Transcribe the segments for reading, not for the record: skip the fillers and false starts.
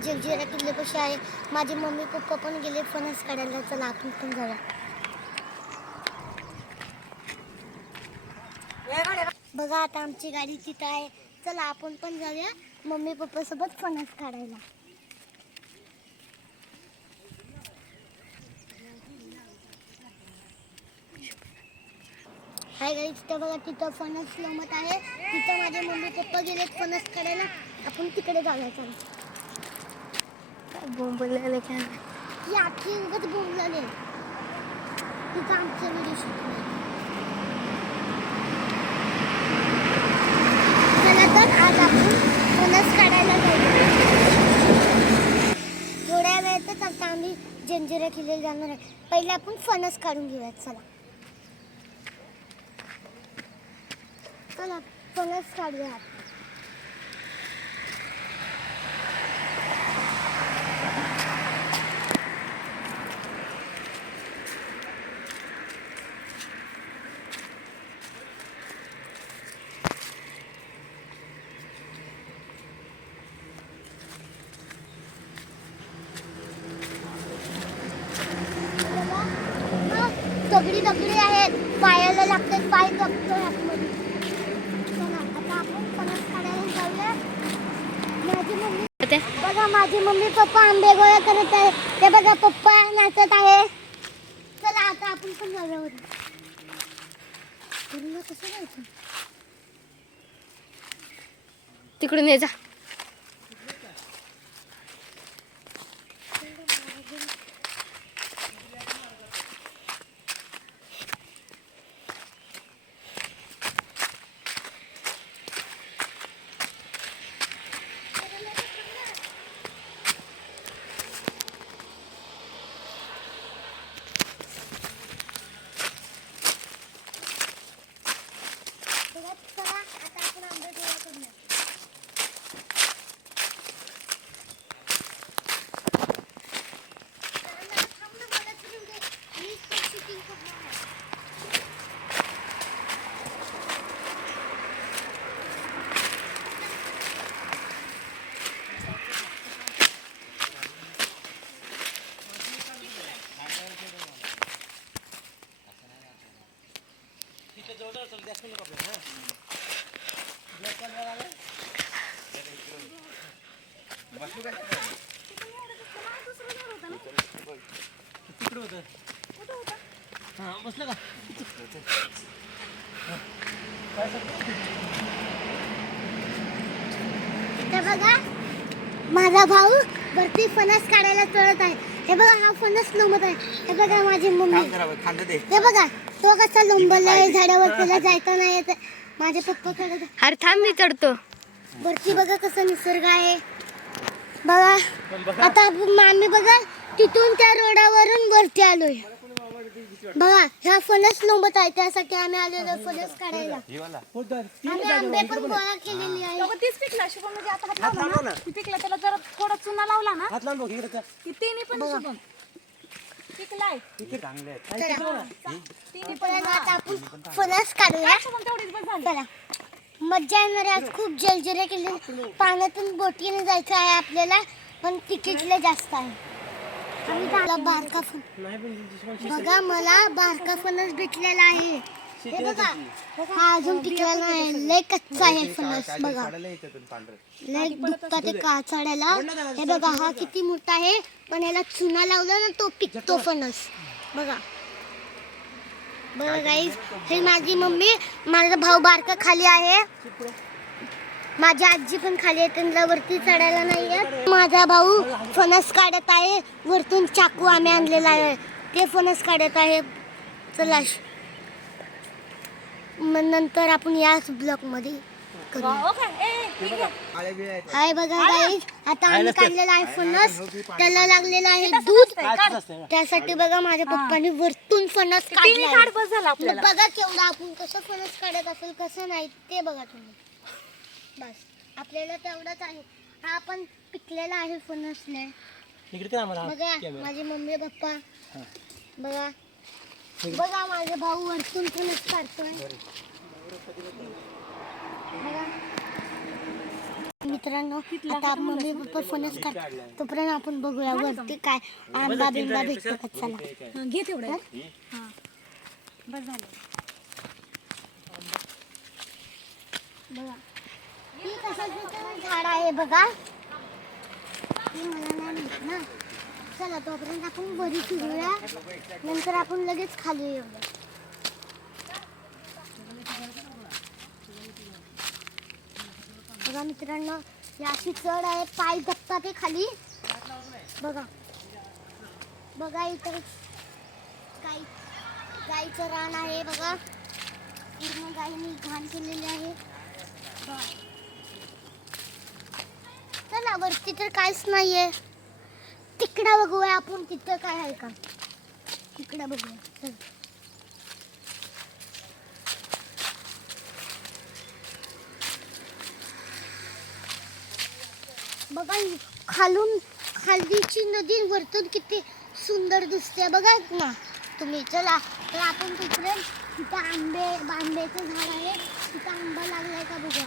जलजिरा किल्ल्यापाशी आहे. माझे mummy papa पण गेले फणस काढायला. चला आपण पण जाऊया. बघा आता आमची गाडी तिथं आहे. चला आपण पण जाऊया मम्मी पप्पा सोबत फणस काढायला. हाय गाईस, तिथं बघा तिथं फणस लोमत आहे. तिथं माझे मम्मी पप्पा गेलेत फणस काढायला. आपण तिकडे जाऊया. चला बोंबलेले काय ही आखी उगत बोंबलेले तिथं आमचं व्हिडिओ शूट नाही. चला तर आज आपण फणस काढायला जाऊ. थोड्या वेळातच आता आम्ही जंजिरा किल्ल्याला जाणार आहे. पहिले आपण फणस काढून घेऊयात. चला फणस काढूया. दगडी दगडी आहेत, पायाला लागतात, पाय दबतोय आतमध्ये. चला आता आपण फणस काढायला जाऊया. माझी मम्मी पप्पा आंबे गोळा करत आहे. ते बघा पप्पा नाचत आहे. चला आता आपण पण जाऊया. कसं जायचं तिकडून ये जा. बसलं का बघा माझा भाऊ वरती फणस काढायला चढत आहे. हे बघा हा फणस लोंबत आहे. हे बघा माझी मम्मी. हे बघा तो कसा लोंबला आहे झाडावर. त्याला जायचं नाही. माझे पप्पा काढत. अरे थांब मी चढतो. वरती बघा कसा निसर्ग आहे. बघा आता आम्ही बघा तिथून त्या रोडावरून वरती आलोय. बघा ह्या फणस लोंबत आहे. त्यासाठी आम्ही आलेलो फणस काढायला. आम्ही आंबे पण गोळा केलेली आहे. तीच पिकला शुभम. म्हणजे आता हात लावला ना ती पिकला. त्याला जरा थोडा चुना लावला ना की तिन्ही पण शुभम पिकलाय. तिन्ही पण आता आपण फणस काढूया. शुभम तेवढीच बस झाली. चला मज्जा येणार आहे. आज खूप जलजिरा किल्ले पाण्यातून बोटीने जायचं आहे आपल्याला. पण तिकीट लय जास्त आहे. बारका बघा मला बारका फणस भेटलेला आहे. हे बघा हा अजून पिकलेला नाही. लय कच्चा आहे फणस. बघा लय दुखतात ते काचाड्याला. हे बघा हा किती मोठा आहे. पण याला चुना लावला ना तो पिकतो फणस. बघा बघा गाईज हे माझी मम्मी. माझा भाऊ बारका खाली आहे. माझी आजी पण खाली आहे. त्यांना वरती चढायला नाही येत. माझा भाऊ फणस काढत आहे. वरतून चाकू आम्ही आणलेला आहे. ते फणस काढत आहे. चला मग नंतर आपण याच ब्लॉक मध्ये हाय बघा गाईज आता आम्ही काढलेला आहे फणस. त्याला लागलेला आहे दूध. त्यासाठी बघा माझ्या पप्पांनी वरतून फणस काढला. बघा केवढा आपण कसं फणस काढत असेल कसं नाही ते बघा तुम्ही. बस आपल्याला तेवढंच आहे. हा पण पिकलेला आहे फणस. बघा माझी मम्मी पप्पा. बघा बघा माझे भाऊ वरतून फणस काढतोय. मित्रांनो आता मम्मी पप्पा फणस खात तोपर्यंत आपण बघूया वरती काय आंबा बिंबा भेटतो का. चला घे तेवढं. हा बस झालं. बघा ही कशाचं तर झाड आहे बघा. ही मला नाही माहित ना. चला तोपर्यंत आपण वरी फिरूया नंतर आपण लगेच खाली येऊया. बघा मित्रांनो ही अशी चढ आहे पाय धपतात ते खाली. बघा बघा इथे गाईचं रान आहे बघा. पूर्ण गाईने घाण केलेली आहे. चला वरती तर काहीच नाहीये. तिकडं बघूया आपण तिथं काय आहे का. तिकडं बघूया चल. बघा खालीची नदी वरतून किती सुंदर दिसते बघा ना तुम्ही. चला तर आपण तिकडे तिथं आंब्याचं झाड आहे तिथं आंबा लागलाय का बघू.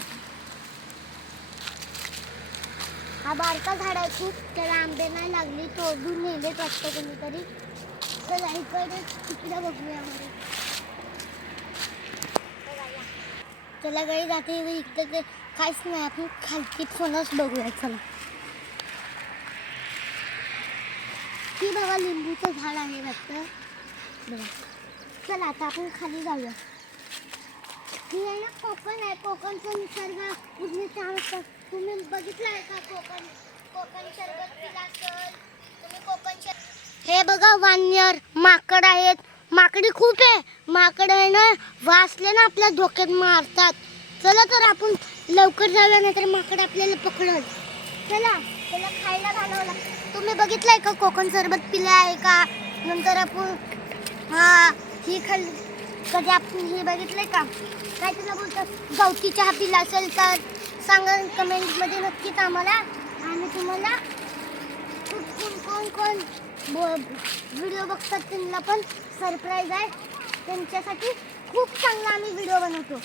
हा बारका झाड आहे खूप त्याला आंबे नाही लागली तोडून नेलेच वाटतं कोणीतरी. चला इकडे तिकडे बघूया मध्ये. चला गाई जाते इकडे ते काहीच नाही आपण खालती फणस बघूया. चला ही बघा लिंबूचं झाड आहे वाटतं बघा. चला आता आपण खाली जाऊया. ही आहे ना कोकण आहे. कोकणचा निसर्ग पूर्ण छान असतात. तुम्ही बघितलं आहे का कोकण सरबत पिला असेल तुम्ही कोकण. हे बघा वानर माकड आहेत. माकडी खूप आहे. माकड आहे ना वाचले ना आपल्या धोक्यात मारतात. चला तर आपण लवकर जाऊया नाहीतर माकड आपल्याला पकडल. चला त्याला खायला घालवला. तुम्ही बघितलंय का कोकण सरबत पिलं आहे का. नंतर आपण ही खाल्ली कधी आपण हे बघितलंय का काय तुला बोलतात गवती चहा पिला असेल तर सांगा कमेंटमध्ये नक्कीच आम्हाला. आणि तुम्हाला कोण व्हिडिओ बघतात त्यांना पण सरप्राईज आहे. त्यांच्यासाठी खूप चांगला आम्ही व्हिडिओ बनवतो.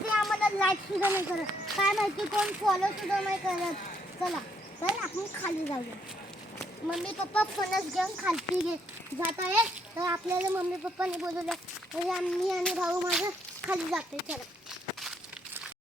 ते आम्हाला लाईक सुद्धा नाही करत. काय माहिती कोण फॉलो सुद्धा नाही करत. चला तर आपण खाली जाऊया. मम्मी पप्पा फणस घेऊन खालती जात आहे तर आपल्याला मम्मी पप्पाने बोलवलं तर मी आणि भाऊ माझं खाली जाते. चला